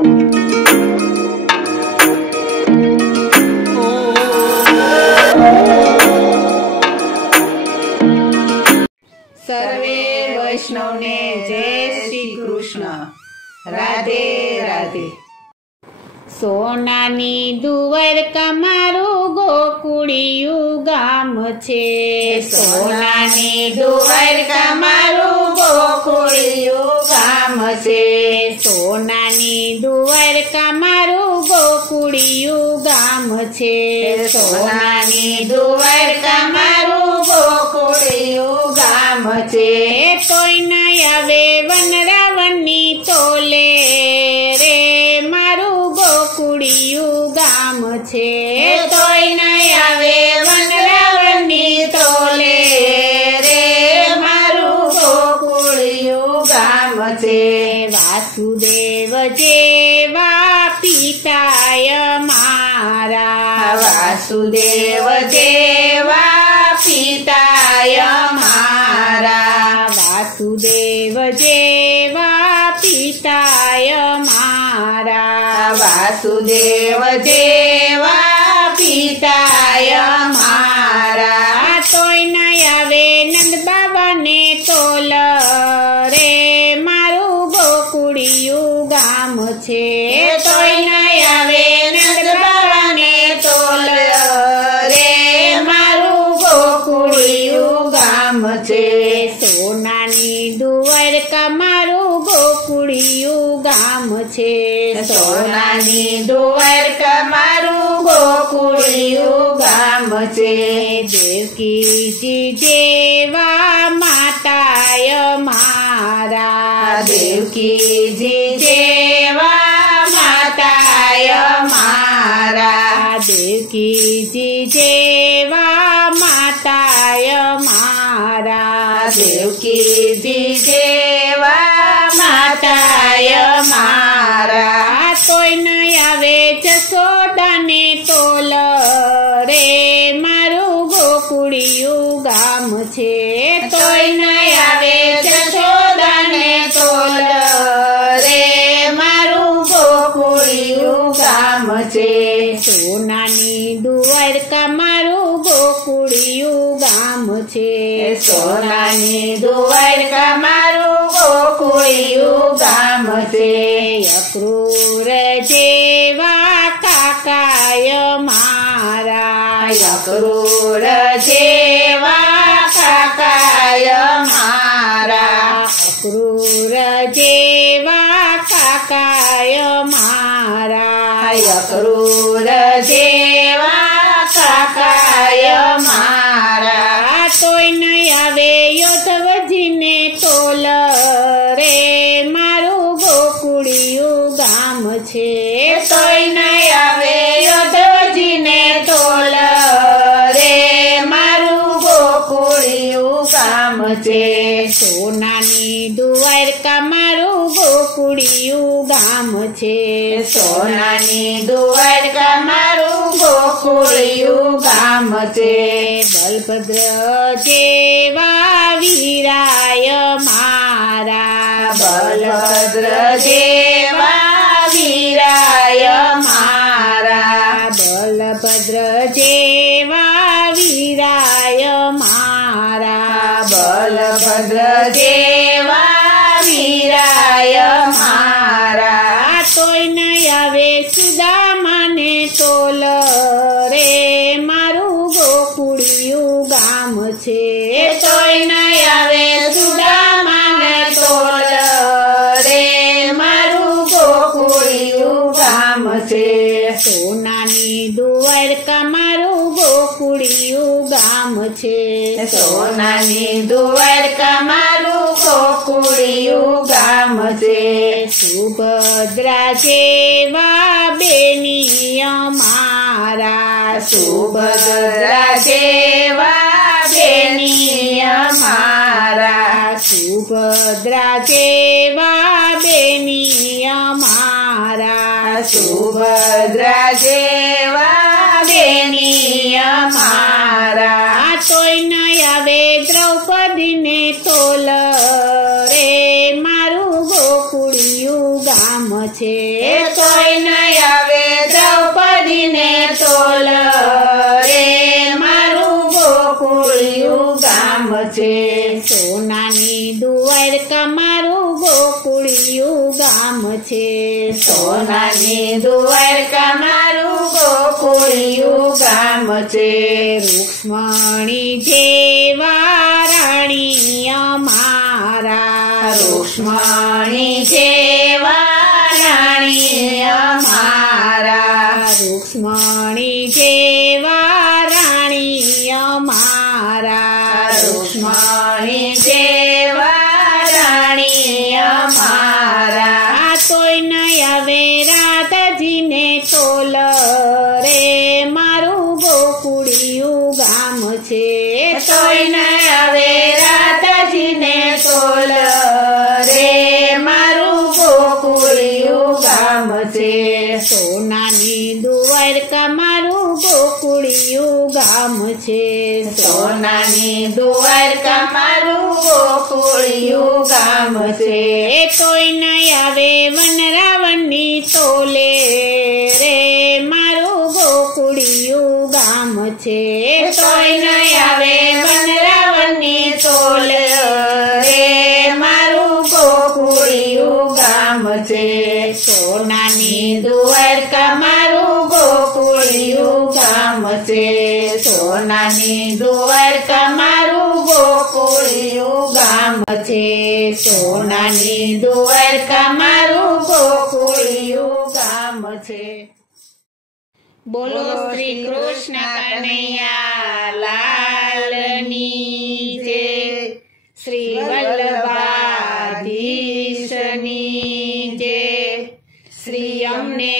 સર્વે વૈષ્ણવને જય શ્રી કૃષ્ણ. રાધે રાધે. સોનાની દ્વારકા મારું ગોકુળિયું ગામ છે. સોનાની દ્વારકા મારું ગોકુળિયું ગામ છે. સોનાની દ્વારકા મારું ગોકુળિયું ગામ છે. સોનાની દ્વારકા મારું ગોકુળિયું ગામ છે. કોઈ ન આવે વન રાવણની તોલે રે મારું ગોકુળિયું ગામ છે. તોય નહીં આવે વન રાવણની તોલે રે મારું ગોકુળિયું ગામ છે. વાસુદેવ જેવા પિતાય મારા. વાસુદેવ જેવા પિતાય મારા. વાસુદેવ જેવા પિતાય મારા. વાસુદેવ જેવા પિતાય મારા. તોય ન આવે નંદ બાબાને તોલ રે મારું ગોકુળિયું ગામ છે. તોય નહીં આવે નંદ બાબાને તોલ રે મારું ગોકુળિયું ગામ છે. સોનાની દ્વારકા મારું ગોકુળિયું ગામ છે. સોનાની દ્વારકા મારું ગોકુળિયું ગામ છે. દેવકીજી જેવા માતાય મારા. દેવકીજી જેવા માતાય મારા. દેવકીજી જેવા માતાય મારા. દેવકીજી જેવા માતાય મારા. કોઈ ન આવે જશોદાને તોલ રે મારું ગોકુળિયું ગામ છે. તોય નહીં આવે જશોદાને તોલ રે મારું ગોકુળિયું ગામ છે. સોનાની દ્વારકા મારું ગોકુળિયું ગામ છે. સોનાની દ્વારકા મારું ગોકુળિયું ગામ છે. અક્રૂર જેવા કાકાય મારા. અક્રૂર જેવા કાકાય મારા. અક્રૂર જેવા કાકાય મારા. અક્રૂર જેવા કાકાય મારા. તોય ન આવે યોધવજીને તોલ રે મારું ગોકુળિયું ગામ છે. તોય નહીં આવે યોધવજીને તોલ રે મારું ગોકુળિયું ગામ છે. સોનાની દ્વારકા મારું ગોકુળિયું ગામ છે. સોનાની દ્વારકા મારું ગોકુળિયું ગામ છે. બલભદ્ર જેવા વીરાય મારા. બલભદ્ર જેવા વીરાય મારા. બલભદ્ર જેવા વીરાય મારા. બલભદ્ર જેવા વીરાય મારા. તોય ન આવે સુદામાને તોલ રે મારું ગોકુળિયું ગામ છે. તોય નહીં આવે સુદામાને તોલ રે મારું ગોકુળિયું ગામ છે. સોનાની દ્વારકા મારું ગોકુળિયું ગામ છે. સોનાની દ્વારકા મારું ગોકુળિયું ગામ છે. સુભદ્રા જેવા બેનિય મારા. સુભદ્રા જેવા બેનિય મારા. સુભદ્રા જેવા બેનિય મારા. સુભદ્રા જેવા બેનિય મારા. તોય ન આવે દ્રૌપદીને તોલ રે મારું ગોકુળિયું ગામ છે. તોય ન આવે દ્રૌપદીને તોલ રે મારું ગોકુળિયું ગામ છે સોનાની દ્વારકા મારું ગોકુળિયું ગામ છે સોનાની દ્વારકા મારું ગોકુળિયું ગામ છે રૂક્ષ્મણી જેવા રાણી અમારા રૂક્ષ્મણી જેવા રાણી અમારા રૂક્ષ્મણી જેવા રાણી અમારા રૂક્ષ્મણી જેવા રાણી અમારા તોય ન આવે રાધાજીને તોલ રે મારું ગોકુળિયું ગામ છે તોય ન આવે રાધાજીને તોલ રે મારું ગોકુળિયું ગામ છે સોનાની દ્વારકા મારું ગોકુળિયું ગામ છે સોનાની દ્વારકા મારું ગોકુળિયું ગામ છે તોય ન આવે વન રાવણની તોલે રે મારું ગોકુળિયું ગામ છે તોય ન આવે વન રાવણની તોલ રે મારું ગોકુળિયું ગામ છે સોનાની દ્વારકા મારું ગોકુળિયું ગામ છે સોનાની દ્વારકા મારું ગોકુળિયું ગામ છે સોનાની દ્વારકા મારું ગોકુળિયું ગામ છે બોલો શ્રી કૃષ્ણ કનૈયા લાલની જય શ્રી વલ્લભાધીશની જય શ્રી અમને